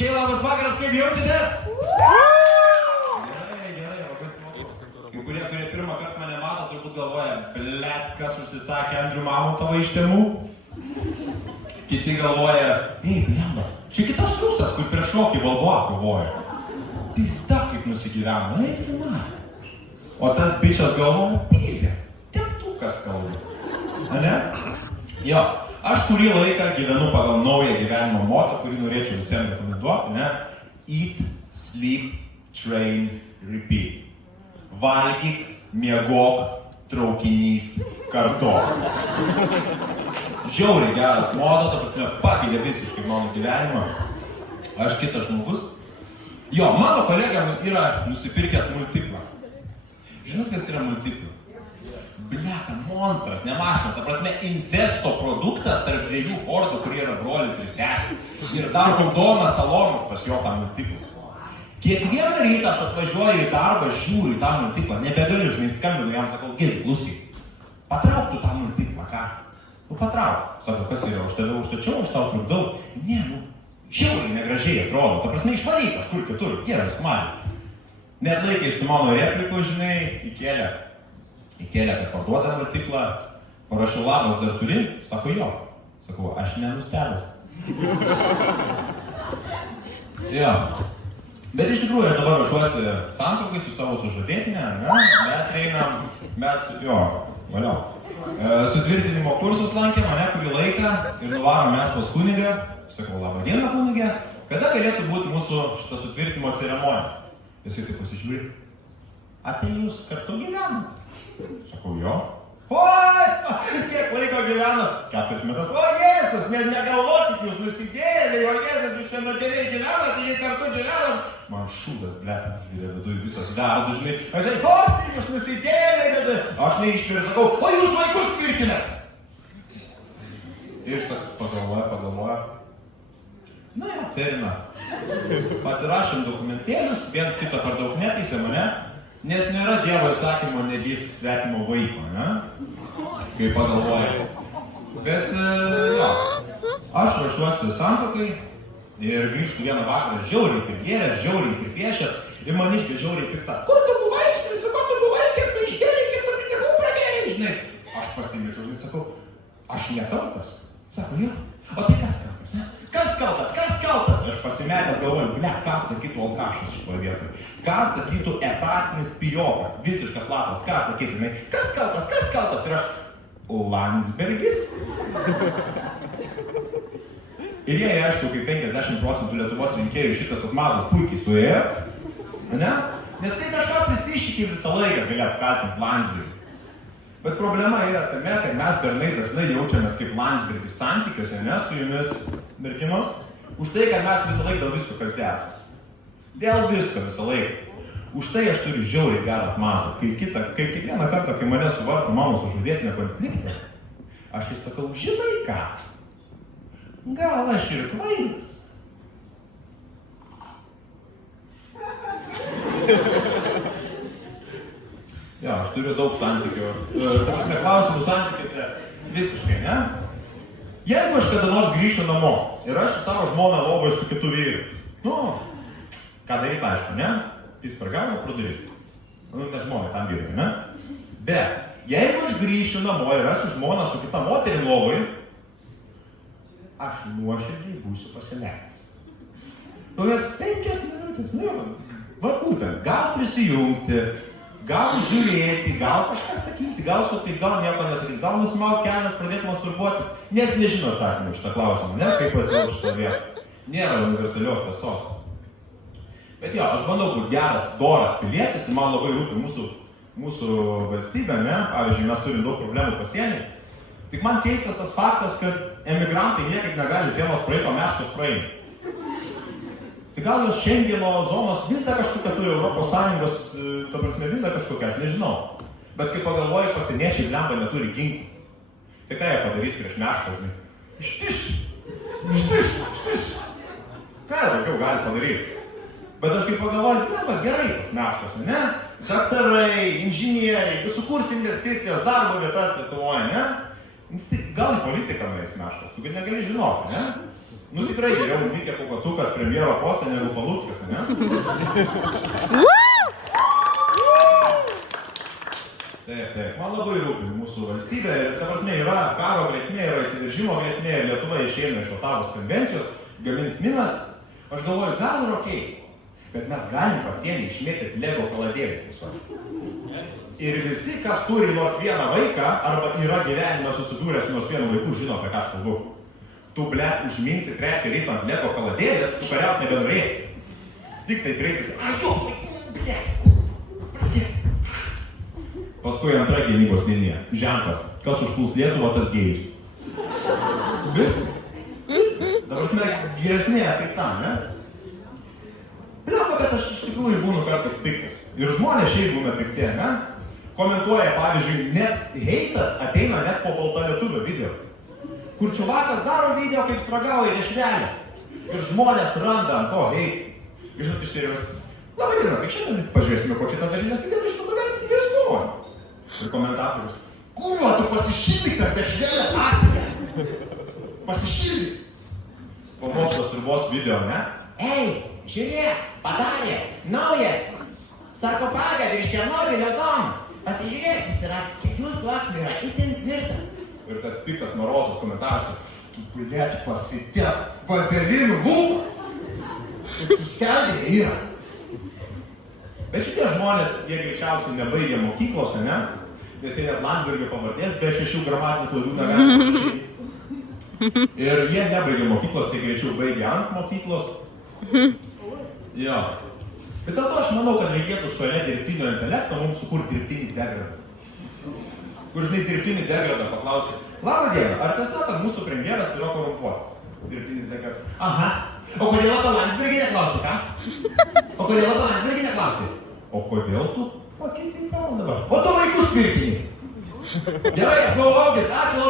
Ok, labas vakaras, kaip jaučiatės? Gerai, labai smagu. Kai kurie pirmą kartą mane mato, turbūt galvoja, blet, kas užsisakė Andrių Mamontovą iš Tėmų. Kiti galvoja, blemba, čia kitas rusas, kur prieš šokį Balboa kovoja. Pizda kaip nusigyveno, eik tu man. O tas bičias galvoja, pizė, teptukas kalba. Ne? Jo, aš kurį laiką gyvenu pagal naują gyvenimo motto, kurį norėčiau visiems rekomenduoti, ne? Eat, sleep, train, repeat. Valgyk, miegok, traukinys, kartok. Žiauriai geras motto, ta prasme, pakeitė visiškai mano gyvenimą. Aš kitas žmogus. Jo, mano kolega yra nusipirkęs multiplą. Žinot, kas yra multiplą? Bleka, monstras, ne mašina, ta prasme, incesto produktas tarp dviejų Fordų, kurie yra brolis ir sesė. Ir dar raudonas salonas pas jo tą multiplą. Kiekvieną rytą aš atvažiuoju į darbą, žiūriu į tą multiplą, nebegaliu, žinai, skambinu, jam sakau, gėdai, klausyk, patrauk tu tą multiplą, ką? Nu, patrauk. Sako, kas yra, už tave užtačiau, aš tau trukdau. Ne, žiauriai negražiai atrodo, ta prasme, išvalyk kažkur kitur, geras man. Net laikais tu mano replikų, žinai, įkėlė, kad parduoda multiplą, parašiau labas dar turi, sako jo. Sakau, aš nenustebęs. Jo. Bet iš tikrųjų, aš dabar važiuosi santuokai su savo sužadėtine, mes valio. Sutvirtinimo kursus lankė mane kurį laiką ir nuvarom mes pas kunigą. Sakau, labą dieną kunigė, kada galėtų būti mūsų šitą sutvirtinimo ceremonija? Jisai taip pasižiūri, tai jūs kartu gyvenat? Sakau, jo. Oi, kiek laiko gyvenat? 4 metus. O Jėzus, negalvokit, jūs nusidėjėliai, o Jėzus, jūs čia nuodėliai gyvenat, tai jie kartu gyvenat. Man šūdas, blet, užvirė viduj visas verdas, žinai. Aš žinai, o, jūs nusidėjėliai, aš neištviriu, sakau, o jūs vaikus tvirtinat. Ir jis toks pagalvoja. Na jau, ferina. Pasirašėm dokumentėlius, viens kito per daug neteisė mane. Nes nėra Dievo įsakymo negeisk svetimo vaiko, ne? Kai pagalvoja. Bet, jo, aš ruošiuosi santuokai ir grįžtu vieną vakarą žiauriai prigėręs, žiauriai pripiešęs ir man išgė žiauriai pikta. Kur tu buvai, žinai, su ko tu buvai, kiek tu išgėrei, kiek tu pinigų pragėrei, žinai? Aš pasimečiau, žinai, sakau, aš nekaltas. Sako, jo, o tai kas kaltas, ne? Kas kaltas? Aš pasimetęs galvoju, blet, ką atsakytų alkašas šitoje vietoje? Ką atsakytų etatinis pijokas, visiškas latras, ką atsakytų, žinai? Kas kaltas? Ir aš, Landsbergis? Ir jie, aišku, kaip 50% Lietuvos rinkėjų šitas atmazas puikiai suėjo, ne? Nes kai kažką prisišyki visą laiką gali apkaltinti Landsbergį. Bet problema yra tame, kad mes bernai dažnai jaučiamės kaip Landsbergis santykiuose, ne, su jumis merginos, už tai, kad mes visą laiką dėl visko kalti esame. Dėl visko visą laiką. Už tai aš turiu žiauriai gerą atmazą. Kai kiekvieną kartą, kai mane suvarto mano sužadėtinio konfliktą, aš įsakau, žinai ką? Gal aš ir kvailas? Jo, aš turiu daug santykių. Ta prasme, klausimų santykiuose visiškai, ne? Jeigu aš kada nors grįšiu namo ir aš su savo žmona lovoje su kitu vyru, ką daryti, aišku, ne? Jis per galvą pro duris. Ne žmona, tam vyrui, ne? Bet jeigu aš grįšiu namo ir aš su žmona su kita moterim lovoje, aš nuoširdžiai būsiu pasileidęs. Jas 5 minutės, va būtent, gal prisijungti, gal žiūrėti, gal kažką sakyti, gal supykti, gal nieko nesakyti, gal nusimaut kelias, pradėti masturbuotis. Niekas nežino atsakymų šitą klausimą, ne? Kaip pasielgti šitą vietą. Nėra universalios tiesos. Bet jo, aš bandau būti geras, doras pilietis ir man labai rūpi mūsų valstybė, ne? Pavyzdžiui, mes turim daug problemų pasienį. Tik man keistas tas faktas, kad emigrantai niekaip negali sienos praeito meškos praeiti. Tai gal jos Šengeno zonos visą kažkokią turi Europos Sąjungos, ta prasme, visą kažkokią, aš nežinau. Bet kai pagalvoju, pasieniečiai blemba neturi ginklų. Tai ką jie padarys prieš mešką, žinai? Štiš! Ką jie daugiau gali padaryti? Bet aš kai pagalvoju, blemba, gerai tas meškos, ne? Daktarai, inžinieriai, sukursi investicijas, darbo vietas Lietuvoje, ne? Gal į politiką nueis Meškas, tu negali žinoti, ne? Nu tikrai geriau Mikė Pūkuotukas premjero postą negu Paluckas, ne? Taip, man labai rūpi mūsų valstybė ir, ta prasme, yra karo grėsmė, yra įsiveržimo grėsmė ir Lietuva išeina iš Otavos konvencijos, gamins minas, aš galvoju, gal ir okei, bet mes galim pasienį išmėtyti Lego kaladėlis tiesiog. Ir visi, kas turi nors vieną vaiką, arba yra gyvenime susidūręs su nors vienu vaiku, žino, apie ką aš kalbu. Tu, blet, užminsi 3 ryto ant Lego kaladėlis, tu kariaut nebenorėsi. Tik tai prieis, blet, paskui antra gynybos linija. Ženklas. Kas užpuls Lietuvą, tas gėjus. Viskas. Dabar mes geresnė apie tą, ne? Pliako, bet aš iš tikrųjų būnu kartais piktas. Ir žmonės šiaip būna pikti, ne? Komentuoja, pavyzdžiui, net heitas ateina net po balta lietuvio video. Kur čiuvakas daro video, kaip sragauja dešrelės. Ir žmonės randa ant to heitą. Ir žinot iš serijos, labai diena, tai šiandien pažiūrėsime, ko čia tas dažnės pilietis, tu nuversi visko. Ir komentatorius, kurva, tu pasišildyk tas dešrelės Afriką. Pasišildyk. Po mokslos ribos video, ne? Ei, žiūrėk, padarė naują sarkofagą virš Černobylio zonos. Pasižiūrėk, jis yra, kiekvienų sluoksnių yra itin tvirtas. Ir tas piktas Marozas komentaruose, tu blet pasitek vazelinu lūpas. Kaip suskeldė yra. Bet šitie žmonės, jie greičiausiai nebaigia mokyklose, ne? Nes jie net Landsbergio pavardės be 6 gramatinių klaidų negali parašyti. Ir jie nebaigia mokyklos, jie greičiau baigia ant mokyklos. Jo. Bet dėl to aš manau, kad reikėtų šalia dirbtinio intelekto mums sukurti dirbtinį degradą. Kur žinai dirbtinį degradą paklausė, labą dieną, ar tiesa, kad mūsų premjeras yra korumpuotas? Dirbtinis degradas. Aha. O kodėl apie Landsbergį neklausai, ką? O kodėl tu pakeitei tavo dabar? O tu vaikus pirkinį. Gerai, aš buvau augęs, ačiū